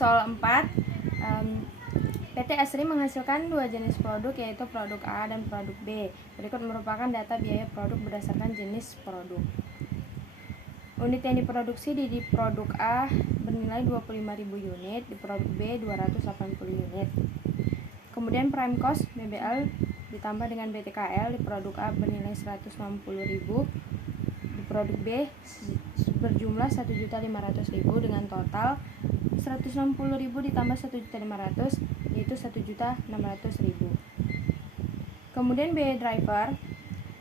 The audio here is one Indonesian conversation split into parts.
Soal 4, PT Asri menghasilkan dua jenis produk, yaitu produk A dan produk B. Berikut merupakan data biaya produk berdasarkan jenis produk. Unit yang diproduksi di produk A bernilai 25.000 unit, di produk B 280 unit. Kemudian prime cost BBL ditambah dengan BTKL di produk A bernilai 160.000, di produk B berjumlah 1.500.000 dengan total 160.000 ditambah 1.500.000 yaitu 1.600.000. Kemudian biaya driver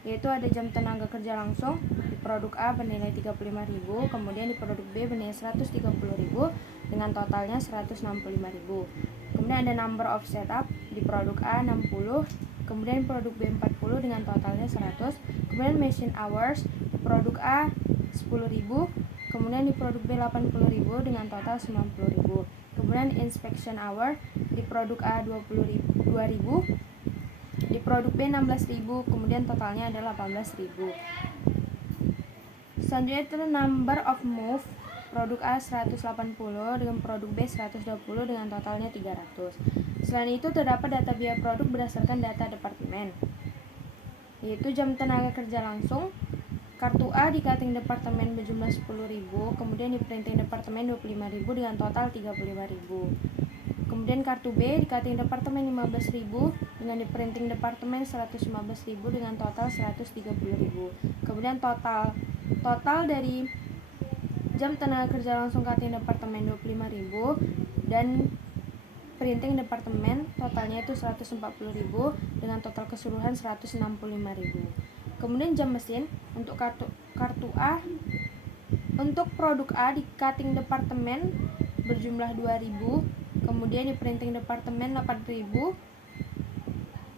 yaitu ada jam tenaga kerja langsung, di produk A bernilai 35.000, kemudian di produk B bernilai 130.000 dengan totalnya 165.000. Kemudian ada number of setup, di produk A 60, kemudian produk B 40 dengan totalnya 100. Kemudian machine hours, di produk A 10.000, kemudian di produk B 80.000 dengan total 90.000. Kemudian inspection hour, di produk A 2.000, di produk B 16.000, kemudian totalnya adalah 18.000. Selanjutnya itu number of move, produk A 180 dengan produk B 120 dengan totalnya 300. Selain itu terdapat data biaya produk berdasarkan data departemen, yaitu jam tenaga kerja langsung. Kartu A di cutting departemen berjumlah 10.000, kemudian di printing departemen 25.000 dengan total 35.000. Kemudian kartu B di cutting departemen 15.000 dengan di printing departemen 115.000 dengan total 130.000. Kemudian total dari jam tenaga kerja langsung cutting departemen 25.000 dan printing departemen totalnya itu 140.000 dengan total keseluruhan 165.000. Kemudian jam mesin untuk kartu A, untuk produk A di cutting departemen berjumlah 2.000, kemudian di printing departemen 8.000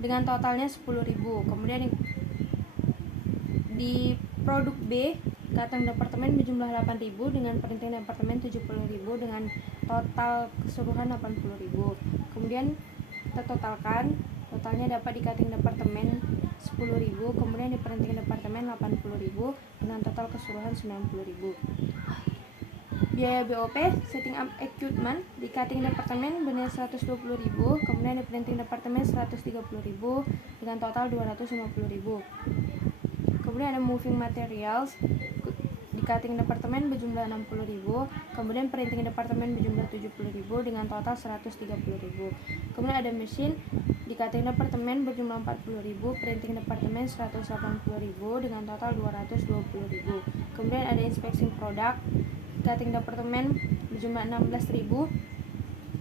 dengan totalnya 10.000. Kemudian di produk B cutting departemen berjumlah 8.000 dengan printing departemen 70.000 dengan total keseluruhan 80.000. Kemudian kita totalkan, totalnya dapat di cutting departemen 10.000, kemudian di printing departemen 80.000 dengan total keseluruhan 90.000. Biaya BOP setting up equipment di cutting departemen bernilai 120.000, kemudian di printing departemen 130.000 dengan total 250.000. Kemudian ada moving materials di cutting departemen berjumlah 60.000, kemudian printing departemen berjumlah 70.000 dengan total 130.000. Kemudian ada mesin di cutting departemen berjumlah 40.000, printing departemen 180.000 dengan total 220.000. Kemudian ada inspection produk di cutting departemen berjumlah 16.000,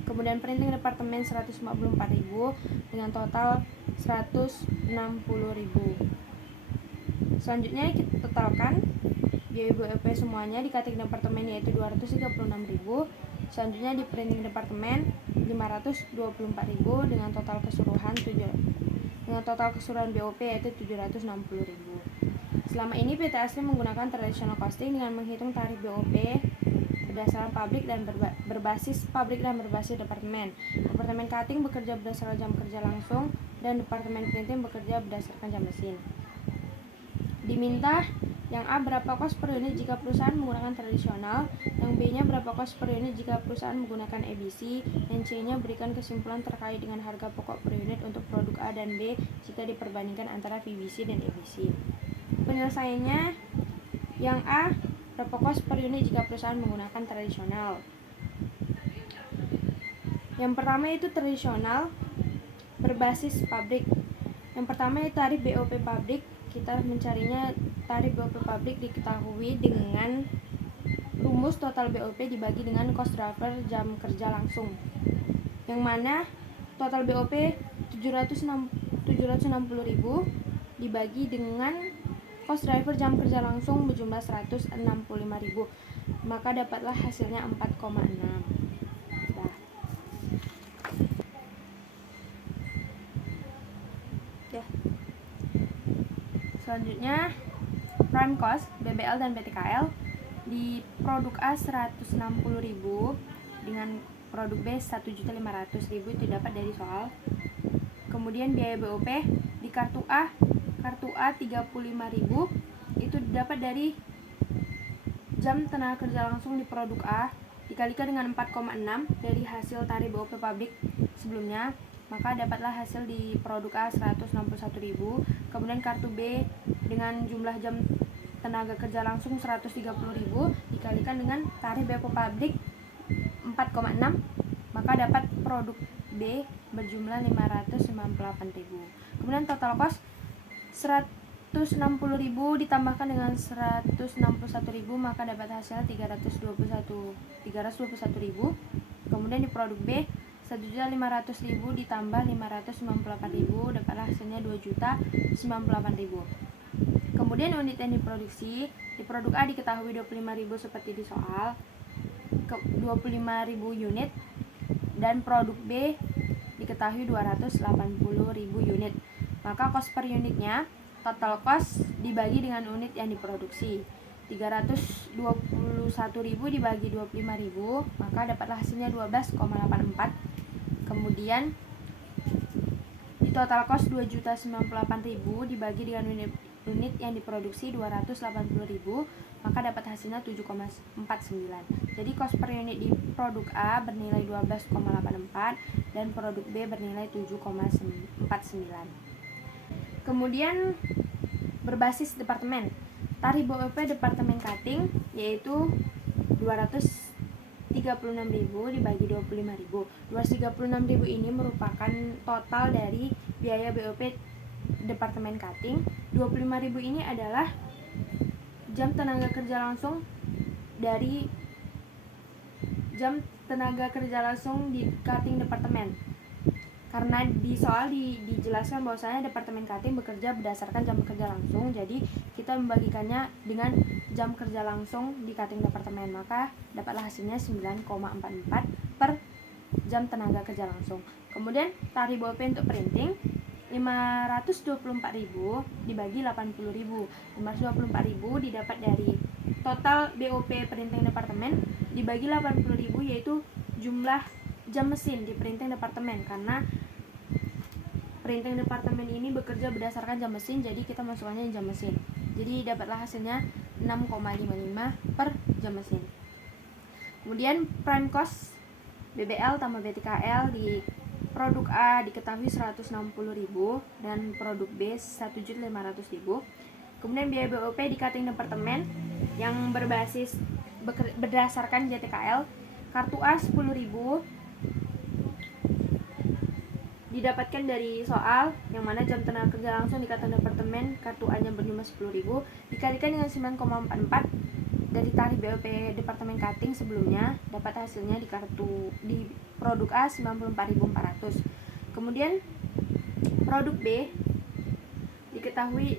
kemudian printing departemen 154.000 dengan total 160.000. Selanjutnya kita totalkan biaya BOP semuanya di cutting departemen yaitu 236.000, selanjutnya di printing departemen 524.000 dengan total keseluruhan BOP yaitu 760.000. Selama ini PT Asri menggunakan traditional costing dengan menghitung tarif BOP berdasarkan pabrik dan berbasis departemen. Departemen cutting bekerja berdasarkan jam kerja langsung dan departemen printing bekerja berdasarkan jam mesin. Diminta yang A berapa kos per unit jika perusahaan menggunakan tradisional, yang B nya berapa kos per unit jika perusahaan menggunakan ABC, dan C nya berikan kesimpulan terkait dengan harga pokok per unit untuk produk A dan B jika diperbandingkan antara VBC dan ABC. Penyelesaiannya, yang A berapa kos per unit jika perusahaan menggunakan tradisional. Yang pertama itu tradisional berbasis pabrik. Yang pertama itu tarif BOP pabrik. Kita mencarinya tarif BOP pabrik diketahui dengan rumus total BOP dibagi dengan cost driver jam kerja langsung, yang mana total BOP 760.000 dibagi dengan cost driver jam kerja langsung berjumlah 165.000, maka dapatlah hasilnya 4,6. Selanjutnya prime cost BBL dan BTKL di produk A 160.000 dengan produk B 1.500.000 itu dapat dari soal. Kemudian biaya BOP di kartu A 35.000 itu dapat dari jam tenaga kerja langsung di produk A di dikalikan dengan 4,6 dari hasil tarif BOP pabrik sebelumnya, maka dapatlah hasil di produk A 161.000. Kemudian kartu B dengan jumlah jam tenaga kerja langsung 130.000 dikalikan dengan tarif BOP pabrik 4,6, maka dapat produk B berjumlah 598.000. Kemudian total cost 160.000 ditambahkan dengan 161.000, maka dapat hasilnya 321.000. Kemudian di produk B 1.500.000 ditambah 598.000, dapatlah hasilnya 2.098.000. Kemudian unit yang diproduksi di produk A diketahui 25.000 seperti di soal, 25.000 unit, dan produk B diketahui 280.000 unit. Maka cost per unitnya, total cost dibagi dengan unit yang diproduksi, 321.000 dibagi 25.000, maka dapatlah hasilnya 12,84. Kemudian di total cost 2.098.000 dibagi dengan unit yang diproduksi 280.000, maka dapat hasilnya 7,49. Jadi cost per unit di produk A bernilai 12,84 dan produk B bernilai 7,49. Kemudian berbasis departemen, tarif BOP departemen cutting yaitu 236.000 dibagi 25.000. 236.000 ini merupakan total dari biaya BOP departemen cutting. 25.000 ini adalah jam tenaga kerja langsung dari jam tenaga kerja langsung di cutting departemen. Karena di soal dijelaskan bahwasanya departemen cutting bekerja berdasarkan jam kerja langsung, jadi kita membagikannya dengan jam kerja langsung di cutting departemen, maka dapatlah hasilnya 9,44 per jam tenaga kerja langsung. Kemudian tarif BOP untuk printing 524.000 dibagi 80.000. 524.000 didapat dari total BOP printing departemen dibagi 80.000, yaitu jumlah jam mesin di printing departemen, karena printing departemen ini bekerja berdasarkan jam mesin, jadi kita masukkannya jam mesin. Jadi dapatlah hasilnya 6,55 per jam mesin. Kemudian prime cost BBL tambah BTKL di produk A diketahui 160.000 dan produk B 1.500.000. Kemudian biaya BOP di cutting departemen yang berbasis berdasarkan JTKL, kartu A 10.000 didapatkan dari soal yang mana jam tenaga kerja langsung di cutting departemen kartu A nya berjumlah 10.000 dikalikan dengan 9,44 dari tarif BOP departemen cutting sebelumnya, dapat hasilnya di produk A 94.400. Kemudian produk B diketahui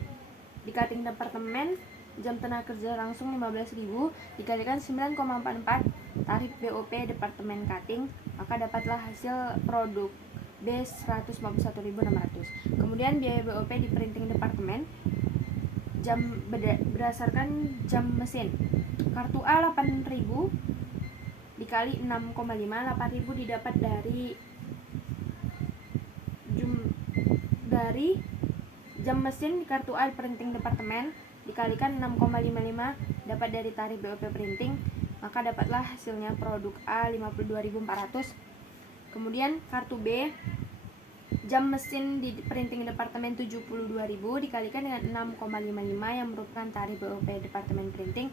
di cutting departemen jam tenaga kerja langsung 15.000 dikalikan 9,44 tarif BOP departemen cutting, maka dapatlah hasil produk B 151.600. Kemudian biaya BOP di printing departemen berdasarkan jam mesin, kartu A 8.000 dikali 6,5, 8.000 didapat dari jam mesin di kartu A di printing departemen dikalikan 6,55 dapat dari tarif BOP printing, maka dapatlah hasilnya produk A 52.400. Kemudian kartu B jam mesin di printing departemen 72.000 dikalikan dengan 6,55 yang merupakan tarif BOP departemen printing,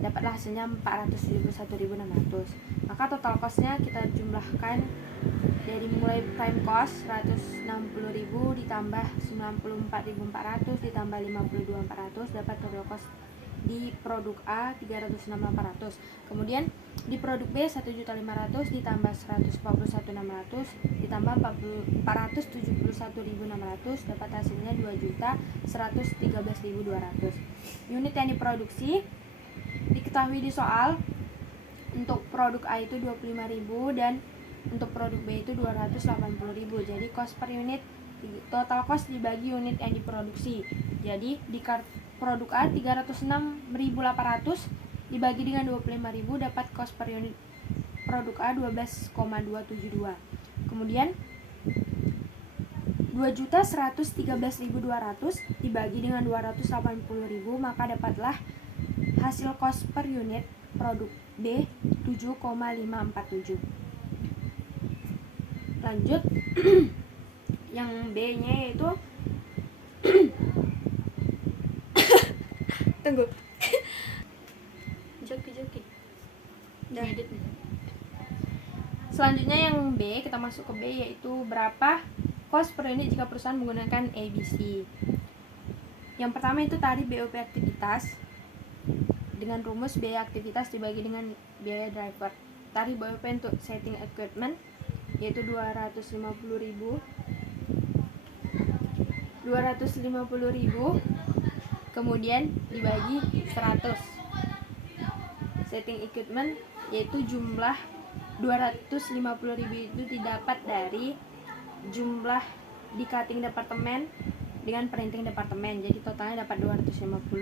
dapatlah hasilnya 471.600. Maka total costnya kita jumlahkan dari mulai prime cost 160.000 ditambah 94.400 ditambah 52.400, dapat total cost di produk A 306.400. Kemudian di produk B 1.500 ditambah 141.600 ditambah 471.600, dapat hasilnya 2.113.200. Unit yang diproduksi diketahui di soal, untuk produk A itu 25.000 dan untuk produk B itu 280.000. Jadi cost per unit, total cost dibagi unit yang diproduksi. Jadi di produk A 306.800 dibagi dengan 25.000, dapat cost per unit produk A 12,272. Kemudian 2.113.200 dibagi dengan 280.000, maka dapatlah hasil cost per unit produk B 7,547. Lanjut yang B nya yaitu tunggu joki edit. Selanjutnya yang B, kita masuk ke B, yaitu berapa cost per unit jika perusahaan menggunakan ABC. Yang pertama itu tarif BOP aktivitas dengan rumus biaya aktivitas dibagi dengan biaya driver. Tarif BOP untuk setting equipment yaitu 250.000 kemudian dibagi 100. Setting equipment yaitu jumlah 250.000 itu didapat dari jumlah di cutting departemen dengan printing departemen. Jadi totalnya dapat 250.000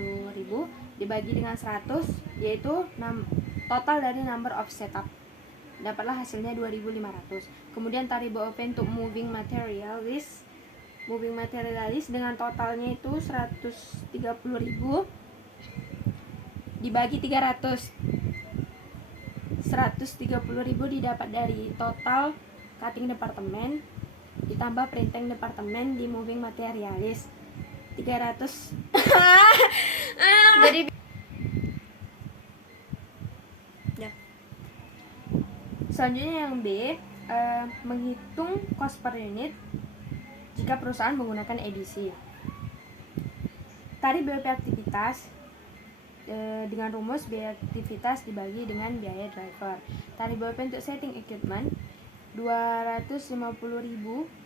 dibagi dengan 100 yaitu total dari number of setup. Dapatlah hasilnya 2.500. Kemudian tarif BOP untuk moving materialis dengan totalnya itu 130.000 dibagi 300. 130.000 didapat dari total cutting departemen ditambah printing departemen di moving materialis 300. Jadi ya. Selanjutnya yang B, menghitung cost per unit jika perusahaan menggunakan ABC. Tarif BOP aktivitas dengan rumus biaya aktivitas dibagi dengan biaya driver. Tarif BOP untuk setting equipment 250.000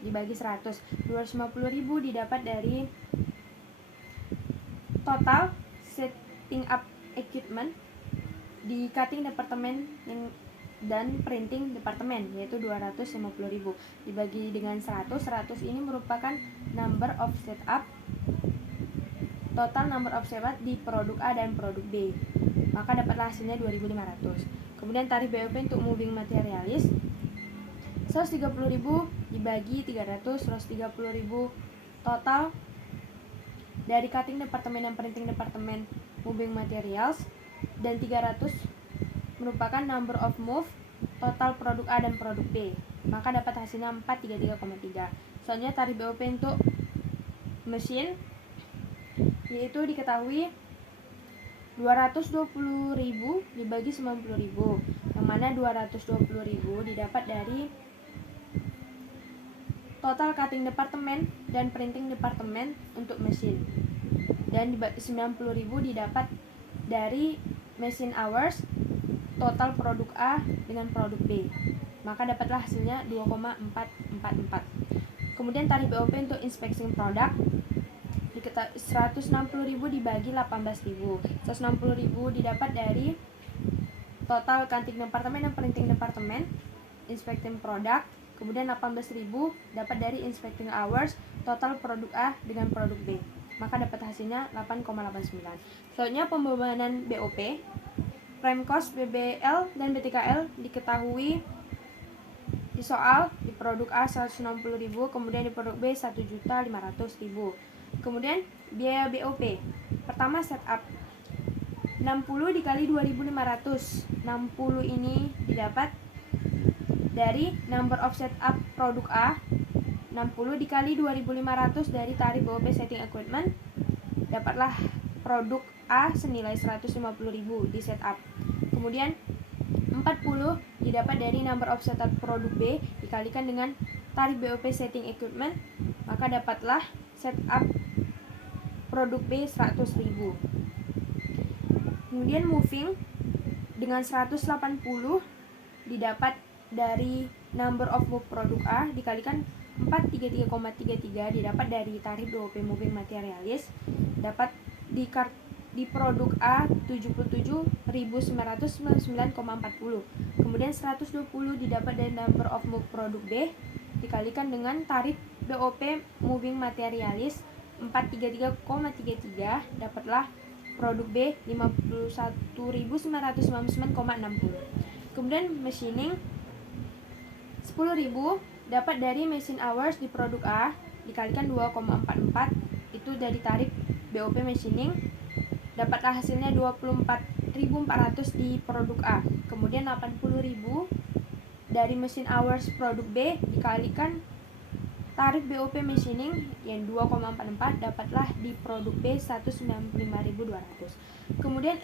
dibagi 100. 250.000 didapat dari total setting up equipment di cutting departemen dan printing departemen yaitu 250.000 dibagi dengan 100. 100 ini merupakan number of setup, total number of setup di produk A dan produk B, maka dapatlah hasilnya 2.500. Kemudian tarif BOP untuk moving materialis 130.000 dibagi 300. 130.000 total dari cutting departemen dan printing departemen moving materials, dan 300 merupakan number of move total produk A dan produk B, maka dapat hasilnya 433,3. Selanjutnya tarif BOP untuk mesin yaitu diketahui 220.000 dibagi 90.000, yang mana 220.000 didapat dari total cutting departemen dan printing departemen untuk mesin, dan 90.000 didapat dari machine hours total produk A dengan produk B, maka dapatlah hasilnya 2,444. Kemudian tarif BOP untuk inspection product 160.000 dibagi 18.000. 160.000 didapat dari total cutting departemen dan printing departemen inspecting product. Kemudian 18.000 dapat dari inspecting hours total produk A dengan produk B, maka dapat hasilnya 8,89. Selanjutnya pembebanan BOP. Prime cost BBL dan BTKL diketahui di soal di produk A 160.000, kemudian di produk B 1.500.000. Kemudian biaya BOP. Pertama setup 60 dikali 2.500. 60 ini didapat dari number of setup produk A. 60 dikali 2.500 dari tarif BOP setting equipment, dapatlah produk A senilai 150.000 di setup. Kemudian 40 didapat dari number of setup produk B dikalikan dengan tarif BOP setting equipment, maka dapatlah setup produk B 100.000. Kemudian moving dengan 180 didapat dari number of move produk A dikalikan 433,33 didapat dari tarif BOP moving materialis, dapat di produk A 77.999,40. Kemudian 120 didapat dari number of move produk B dikalikan dengan tarif BOP moving materialis 433,33, dapatlah produk B 51.999,60. Kemudian machining 10.000 dapat dari machine hours di produk A dikalikan 2,44, itu dari tarif BOP machining, dapatlah hasilnya 24.000 1.400 di produk A, kemudian 80.000 dari mesin hours produk B dikalikan tarif BOP machining yang 2,44 dapatlah di produk B 195.200. Kemudian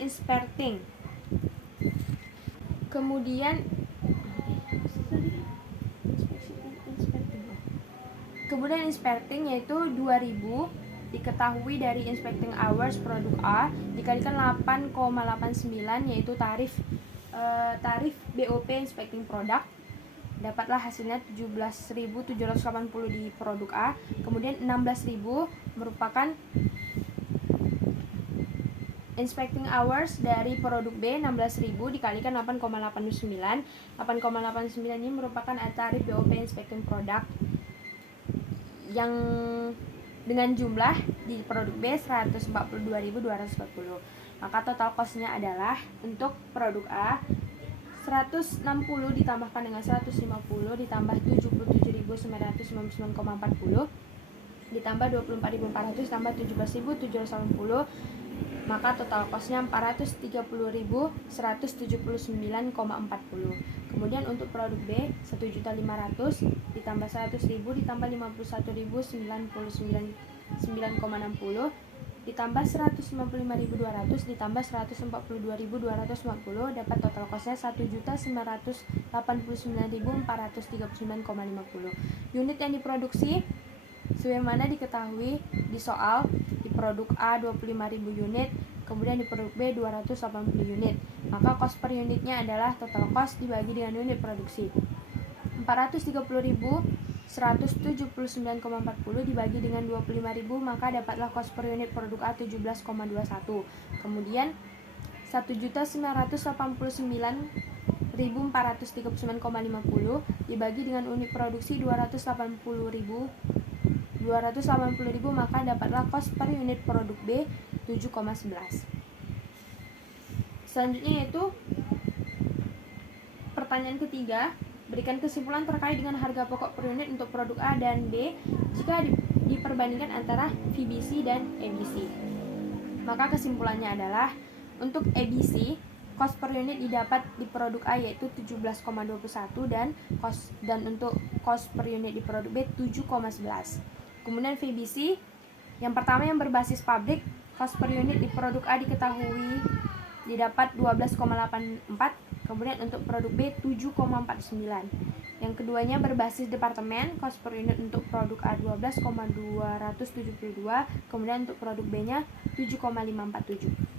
inspecting yaitu 2.000 diketahui dari inspecting hours produk A dikalikan 8,89 yaitu tarif BOP inspecting product, dapatlah hasilnya 17.780 di produk A. Kemudian 16.000 merupakan inspecting hours dari produk B, 16.000 dikalikan 8,89. 8,89 ini merupakan tarif BOP inspecting product yang dengan jumlah di produk B 142.240. Maka total cost-nya adalah untuk produk A 160 ditambahkan dengan 150 ditambah 77.999,40 ditambah 24.400 tambah 17.780, maka total cost-nya 430.179,40. Kemudian untuk produk B 1.500.000 ditambah 100.000 ditambah 51.099,60 ditambah 155.200 ditambah 142.250 dapat total cost-nya 1.989.439,50. Unit yang diproduksi sebagaimana diketahui di soal, di produk A 25.000 unit, kemudian di produk B 280 unit. Maka cost per unitnya adalah total cost dibagi dengan unit produksi. 430.179,40 dibagi dengan 25.000, maka dapatlah cost per unit produk A 17,21. Kemudian 1.989.439,50 dibagi dengan unit produksi 280.000, maka dapatlah cost per unit produk B 7,11. Selanjutnya yaitu pertanyaan ketiga, berikan kesimpulan terkait dengan harga pokok per unit untuk produk A dan B jika diperbandingkan antara VBC dan ABC. Maka kesimpulannya adalah untuk ABC cost per unit didapat di produk A yaitu 17,21 dan untuk cost per unit di produk B 7,11. Kemudian VBC yang pertama yang berbasis pabrik, cost per unit di produk A diketahui didapat 12,84, kemudian untuk produk B 7,49. Yang keduanya berbasis departemen, cost per unit untuk produk A 12,272, kemudian untuk produk B nya 7,547.